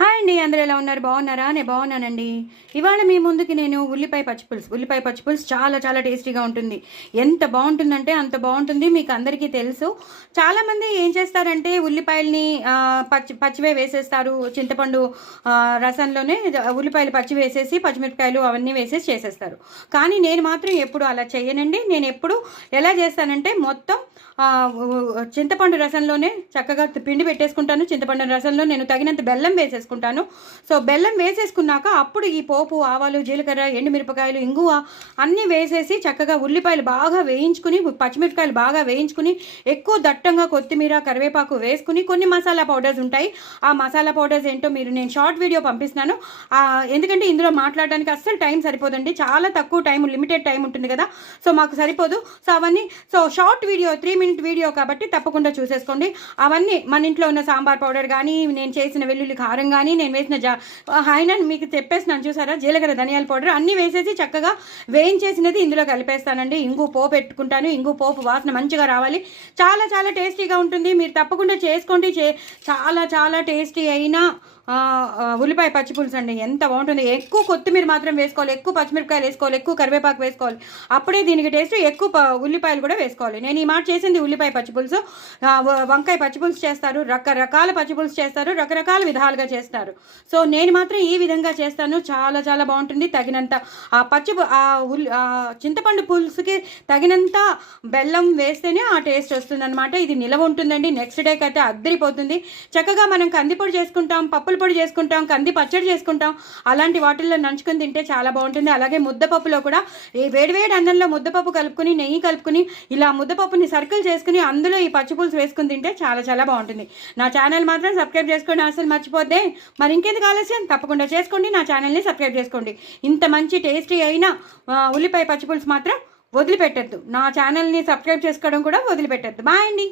Hi అండి, అందరూ ఎలా ఉన్నారు? బాగున్నారా? నేను బాగున్నానండి. ఇవాళ మీ ముందుకి నేను ఉల్లిపాయ పచ్చిపులుసు చాలా చాలా టేస్టీగా ఉంటుంది. ఎంత బాగుంటుందంటే అంత బాగుంటుంది. మీకు అందరికీ తెలుసు. చాలామంది ఏం చేస్తారంటే ఉల్లిపాయల్ని పచ్చివే వేసేస్తారు. చింతపండు రసంలోనే ఉల్లిపాయలు పచ్చి వేసేసి పచ్చిమిరపకాయలు అవన్నీ వేసేసి చేసేస్తారు. కానీ నేను మాత్రం ఎప్పుడు అలా చేయనండి. నేను ఎప్పుడు ఎలా చేస్తానంటే మొత్తం చింతపండు రసంలోనే చక్కగా పిండి పెట్టేసుకుంటాను. చింతపండు రసంలో నేను తగినంత బెల్లం వేసేసుకుంటాను. సో బెల్లం వేసేసుకున్నాక అప్పుడు ఈ పోపు, ఆవాలు, జీలకర్ర, ఎండుమిరపకాయలు, ఇంగువ అన్నీ వేసేసి చక్కగా ఉల్లిపాయలు బాగా వేయించుకుని, పచ్చిమిరపకాయలు బాగా వేయించుకుని, ఎక్కువ దట్టంగా కొత్తిమీర, కరివేపాకు వేసుకుని కొన్ని మసాలా పౌడర్స్ ఉంటాయి. ఆ మసాలా పౌడర్స్ ఏంటో నేను షార్ట్ వీడియో పంపిస్తున్నాను. ఎందుకంటే ఇందులో మాట్లాడడానికి అస్సలు టైం సరిపోదండి. చాలా తక్కువ టైం, లిమిటెడ్ టైం ఉంటుంది కదా. సో మాకు సరిపోదు. సో అవన్నీ షార్ట్ వీడియో 3 minute వీడియో కాబట్టి తప్పకుండా చూసేసుకోండి. అవన్నీ మన ఇంట్లో ఉన్న సాంబార్ పౌడర్ కానీ, నేను చేసిన వెల్లుల్లి కారం కానీ, నేను వేసిన అయినా మీకు చెప్పేసినాను చూసారా, జీలకర్ర ధనియాల పౌడర్ అన్నీ వేసేసి చక్కగా వేయించేసినది ఇందులో కలిపేస్తానండి. ఇంగు పోపు పెట్టుకుంటాను. ఇంగు పోపు వాసన మంచిగా రావాలి. చాలా చాలా టేస్టీగా ఉంటుంది. మీరు తప్పకుండా చేసుకోండి. చాలా చాలా టేస్టీ అయినా ఉల్లిపాయ పచ్చిపులుసు అండి. ఎంత బాగుంటుంది. ఎక్కువ కొత్తిమీర మాత్రం వేసుకోవాలి, ఎక్కువ పచ్చిమిరపకాయలు వేసుకోవాలి, ఎక్కువ కరివేపాకు వేసుకోవాలి. అప్పుడే దీనికి టేస్ట్. ఎక్కువ ఉల్లిపాయలు కూడా వేసుకోవాలి. నేను ఈ మాట చేసింది ఉల్లిపాయ పచ్చిపులుసు. వంకాయ పచ్చిపులుసు చేస్తారు, రకరకాల పచ్చిపులుసు చేస్తారు, రకరకాల విధాలుగా చేస్తారు. సో నేను మాత్రం ఈ విధంగా చేస్తాను. చాలా చాలా బాగుంటుంది. తగినంత చింతపండు పులుసుకి తగినంత బెల్లం వేస్తేనే ఆ టేస్ట్ వస్తుందన్నమాట. ఇది నిలవ ఉంటుందండి. నెక్స్ట్ డేకి అయితే అద్దరిపోతుంది. చక్కగా మనం కందిపొడి చేసుకుంటాం, పప్పుల పొడి చేసుకుంటాం, కంది పచ్చడి చేసుకుంటాం. అలాంటి వాటిల్లో నంచుకొని తింటే చాలా బాగుంటుంది. అలాగే ముద్దపప్పులో కూడా ఈ వేడివేడి అన్నంలో ముద్దపప్పు కలుపుకుని, నెయ్యి కలుపుకుని, ఇలా ముద్దపప్పుని సర్కిల్ చేసుకుని అందులో ఈ పచ్చిపులుసు వేసుకుని తింటే చాలా చాలా బాగుంటుంది. నా ఛానల్ మాత్రం సబ్స్క్రైబ్ చేసుకోండి, అసలు మర్చిపోద్దే. మరి ఇంకెందుకు ఆలస్యం, తప్పకుండా చేసుకోండి. నా ఛానల్ని సబ్స్క్రైబ్ చేసుకోండి. ఇంత మంచి టేస్టీ అయిన ఉల్లిపాయ పచ్చిపులుసు మాత్రం వదిలిపెట్టద్దు. నా ఛానల్ని సబ్స్క్రైబ్ చేసుకోవడం కూడా వదిలిపెట్టద్దు. బాయ్ అండి.